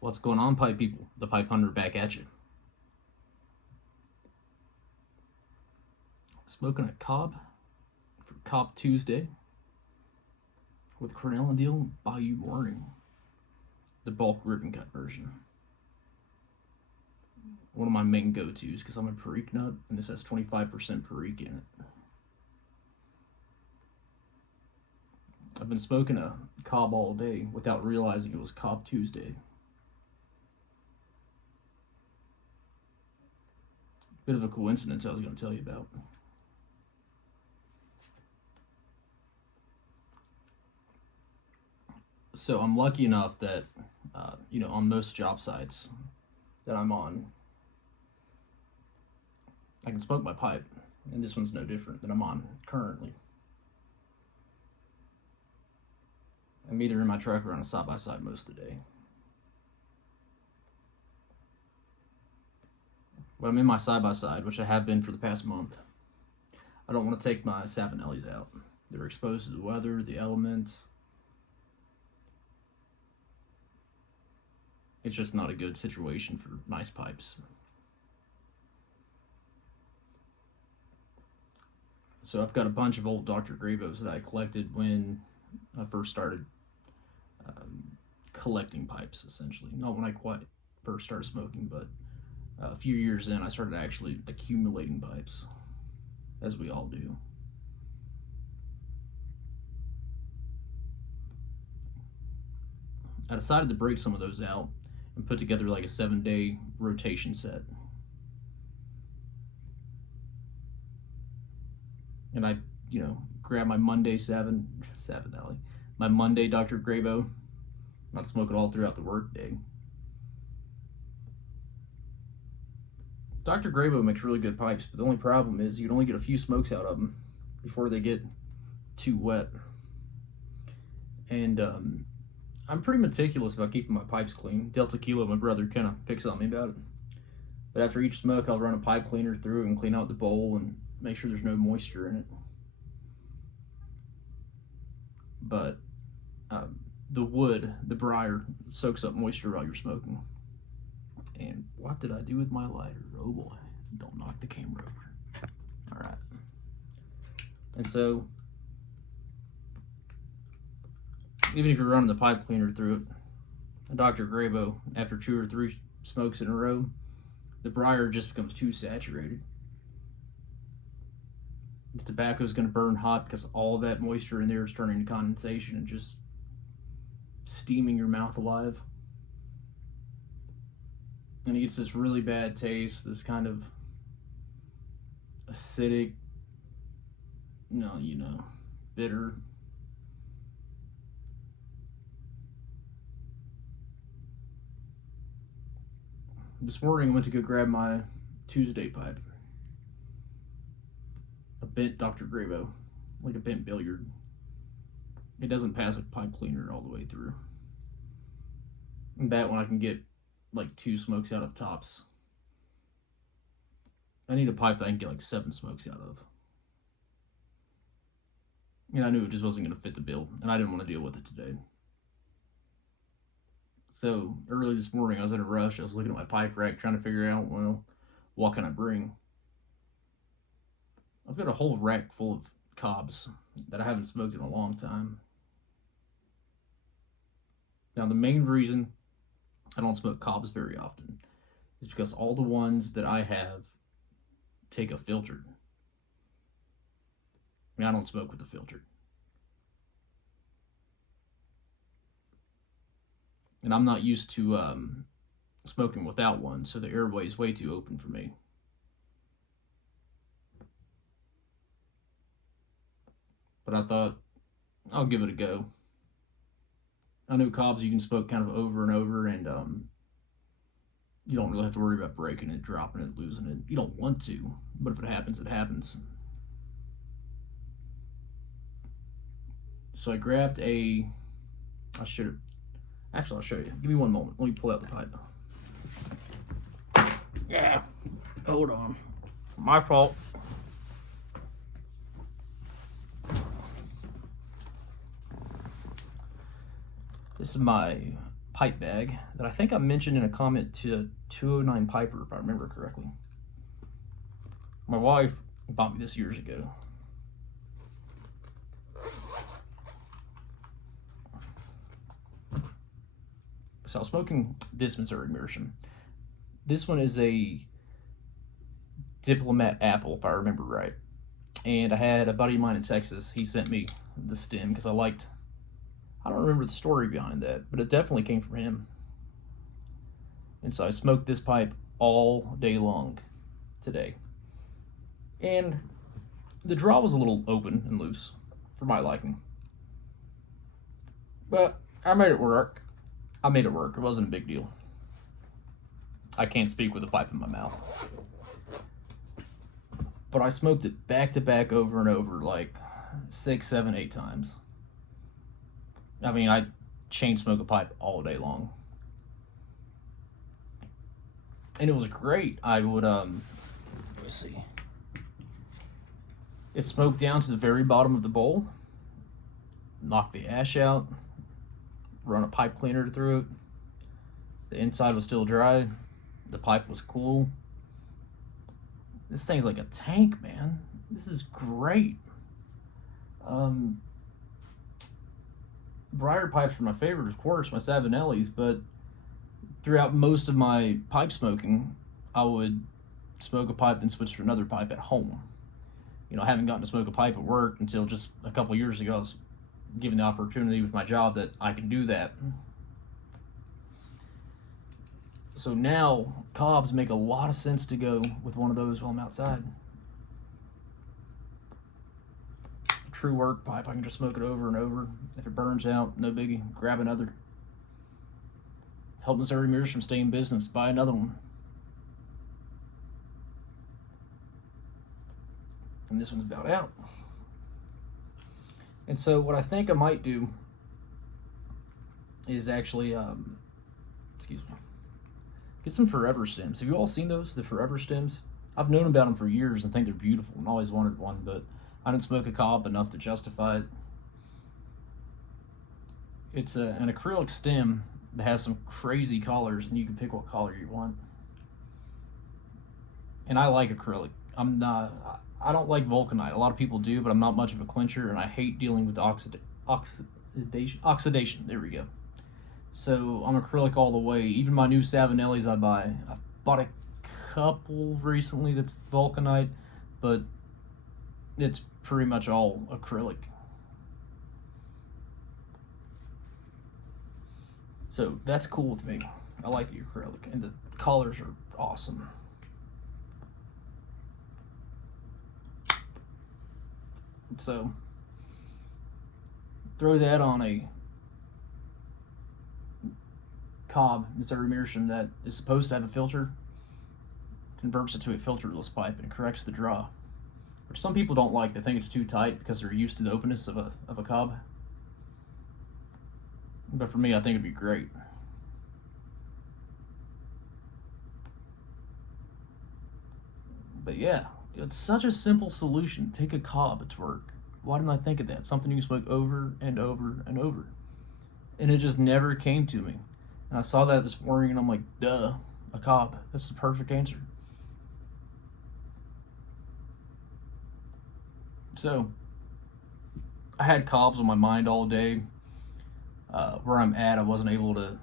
What's going on, pipe people? The Pipe Hunter back at you. Smoking a Cob for Cob Tuesday with Cornell and Deal Bayou Morning, the bulk ribbon cut version. One of my main go-tos because I'm a Perique nut, and this has 25% Perique in it. I've been smoking a Cob all day without realizing it was Cob Tuesday. Bit of a coincidence I was going to tell you about. So I'm lucky enough that, on most job sites that I'm on, I can smoke my pipe, and this one's no different than I'm on currently. I'm either in my truck or on a side-by-side most of the day. But I'm in my side-by-side, which I have been for the past month. I don't want to take my Savinellis out. They're exposed to the weather, the elements. It's just not a good situation for nice pipes. So I've got a bunch of old Dr. Grabows that I collected when I first started collecting pipes, essentially. Not when I quite first started smoking, but a few years in, I started actually accumulating pipes, as we all do. I decided to break some of those out and put together like a 7-day rotation set. And I, grabbed my Monday Savinelli, my Monday Dr. Grabow, not smoke it all throughout the workday. Dr. Grabow makes really good pipes, but the only problem is you can only get a few smokes out of them before they get too wet. And I'm pretty meticulous about keeping my pipes clean. Delta Kilo, my brother, kind of picks on me about it. But after each smoke, I'll run a pipe cleaner through and clean out the bowl and make sure there's no moisture in it. But the wood, the briar, soaks up moisture while you're smoking. And what did I do with my lighter? Oh boy, don't knock the camera over. All right. And so, even if you're running the pipe cleaner through it, a Dr. Grabow, after 2 or 3 smokes in a row, the briar just becomes too saturated. The tobacco is going to burn hot because all that moisture in there is turning to condensation and just steaming your mouth alive. And it gets this really bad taste, this kind of acidic, bitter. This morning I went to go grab my Tuesday pipe. A bent Dr. Grabow, like a bent billiard. It doesn't pass a pipe cleaner all the way through. And that one I can get like 2 smokes out of tops. I need a pipe that I can get like 7 smokes out of. And I knew it just wasn't going to fit the bill, and I didn't want to deal with it today. So early this morning, I was in a rush. I was looking at my pipe rack, trying to figure out, well, what can I bring? I've got a whole rack full of cobs that I haven't smoked in a long time. Now, the main reason I don't smoke cobs very often is because all the ones that I have take a filter. I don't smoke with a filter. And I'm not used to smoking without one, so the airway is way too open for me. But I thought, I'll give it a go. I know cobs you can smoke kind of over and over, and you don't really have to worry about breaking it, dropping it, losing it. You don't want to, but if it happens, it happens. So I grabbed I'll show you. Give me one moment. Let me pull out the pipe. Yeah, hold on. My fault. This is my pipe bag that I think I mentioned in a comment to 209 Piper, if I remember correctly. My wife bought me this years ago. So I was smoking this Missouri Meerschaum. This one is a Diplomat Apple, if I remember right. And I had a buddy of mine in Texas. He sent me the stem because I don't remember the story behind that, but it definitely came from him. And so I smoked this pipe all day long today. And the draw was a little open and loose for my liking. But I made it work. It wasn't a big deal. I can't speak with a pipe in my mouth. But I smoked it back to back over and over like 6, 7, 8 times. I mean, I chain smoke a pipe all day long. And it was great. I would, let's see. It smoked down to the very bottom of the bowl, knocked the ash out, run a pipe cleaner through it. The inside was still dry. The pipe was cool. This thing's like a tank, man. This is great. Briar pipes are my favorite, of course, my Savinellis, but throughout most of my pipe smoking, I would smoke a pipe then switch to another pipe at home. You know, I haven't gotten to smoke a pipe at work until just a couple years ago. I was given the opportunity with my job that I can do that. So now, cobs make a lot of sense to go with one of those while I'm outside. True work pipe, I can just smoke it over and over. If it burns out, no biggie, grab another. Help Missouri Meerschaum stay in business, buy another one. And this one's about out. And so what I think I might do is actually, get some Forever stems. Have you all seen those, the Forever stems? I've known about them for years and think they're beautiful and always wanted one, but I didn't smoke a cob enough to justify it. It's an acrylic stem that has some crazy colors, and you can pick what color you want. And I like acrylic. I don't like vulcanite. A lot of people do, but I'm not much of a clincher, and I hate dealing with oxidation. There we go. So I'm acrylic all the way. Even my new Savinellis I've bought a couple recently that's vulcanite, but it's pretty much all acrylic. So that's cool with me. I like the acrylic, and the colors are awesome. So throw that on a Cob Missouri Meerschaum that is supposed to have a filter, converts it to a filterless pipe and corrects the draw, which some people don't like. They think it's too tight because they're used to the openness of a cob. But for me, I think it'd be great. But yeah, it's such a simple solution. Take a cob to work. Why didn't I think of that? Something you can smoke over and over and over. And it just never came to me. And I saw that this morning and I'm like, duh, a cob. That's the perfect answer. So, I had cobs on my mind all day. Where I'm at, I wasn't able to,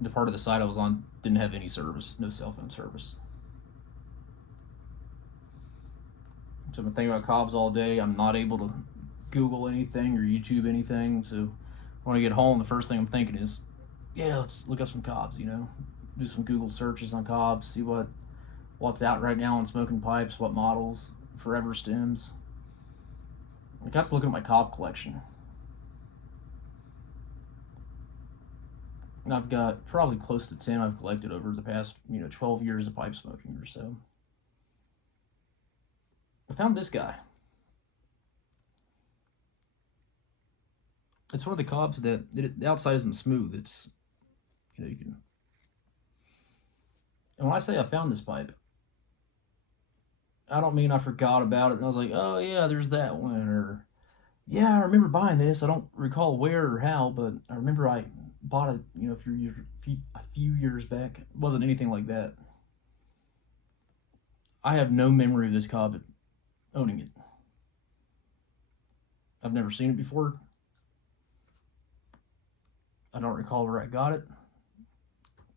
the part of the site I was on didn't have any service, no cell phone service. So I've been thinking about cobs all day. I'm not able to Google anything or YouTube anything. So when I get home, the first thing I'm thinking is, yeah, let's look up some cobs, you know, do some Google searches on cobs, see what's out right now on smoking pipes, what models, Forever stems. I got to look at my cob collection. And I've got probably close to 10 I've collected over the past, 12 years of pipe smoking or so. I found this guy. It's one of the cobs that the outside isn't smooth. It's, you can. And when I say I found this pipe, I don't mean I forgot about it and I was like, oh yeah, there's that one, or yeah, I remember buying this. I don't recall where or how, but I remember I bought it, a few years back. It wasn't anything like that. I have no memory of this cob owning it. I've never seen it before. I don't recall where I got it.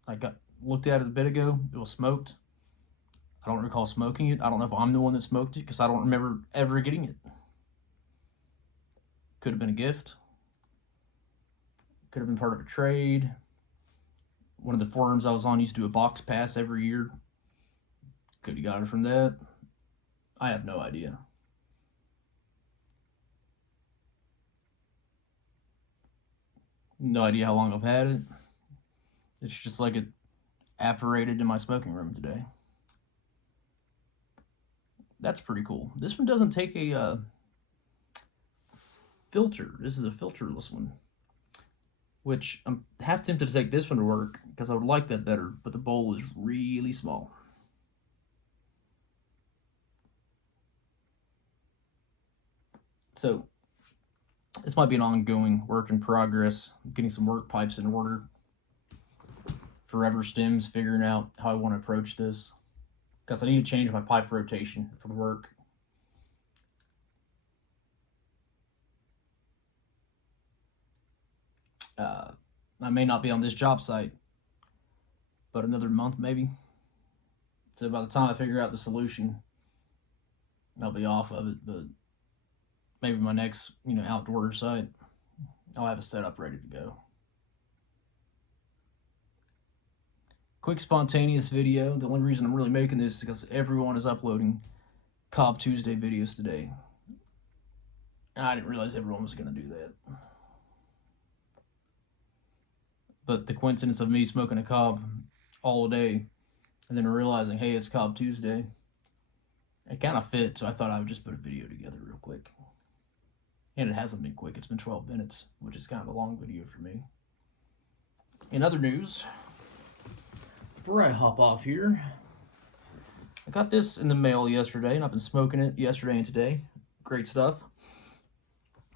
I looked at it a bit ago. It was smoked. I don't recall smoking it. I don't know if I'm the one that smoked it because I don't remember ever getting it. Could have been a gift. Could have been part of a trade. One of the forums I was on used to do a box pass every year. Could have got it from that. I have no idea. No idea how long I've had it. It's just like it apparated in my smoking room today. That's pretty cool. This one doesn't take a filter. This is a filterless one, which I'm half tempted to take this one to work because I would like that better, but the bowl is really small. So this might be an ongoing work in progress. I'm getting some work pipes in order. Forever stems, figuring out how I want to approach this because I need to change my pipe rotation for work. I may not be on this job site, but another month maybe. So by the time I figure out the solution, I'll be off of it. But maybe my next, outdoor site, I'll have a setup ready to go. Quick spontaneous video. The only reason I'm really making this is because everyone is uploading Cob Tuesday videos today. And I didn't realize everyone was going to do that. But the coincidence of me smoking a cob all day and then realizing, hey, it's Cob Tuesday, it kind of fit, so I thought I would just put a video together real quick. And it hasn't been quick. It's been 12 minutes, which is kind of a long video for me. In other news, before I hop off here, I got this in the mail yesterday, and I've been smoking it yesterday and today. Great stuff.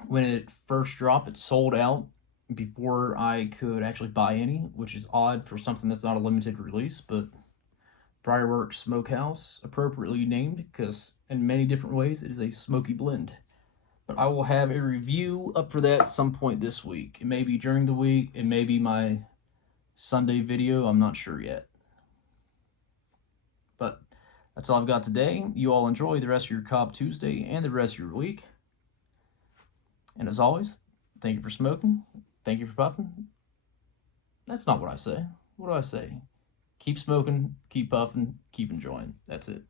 When it first dropped, it sold out before I could actually buy any, which is odd for something that's not a limited release, but Briarworks Smokehouse, appropriately named because in many different ways it is a smoky blend. But I will have a review up for that some point this week. It may be during the week, it may be my Sunday video, I'm not sure yet. But that's all I've got today. You all enjoy the rest of your Cob Tuesday and the rest of your week. And as always, thank you for smoking. Thank you for puffing. That's not what I say. What do I say? Keep smoking, keep puffing, keep enjoying. That's it.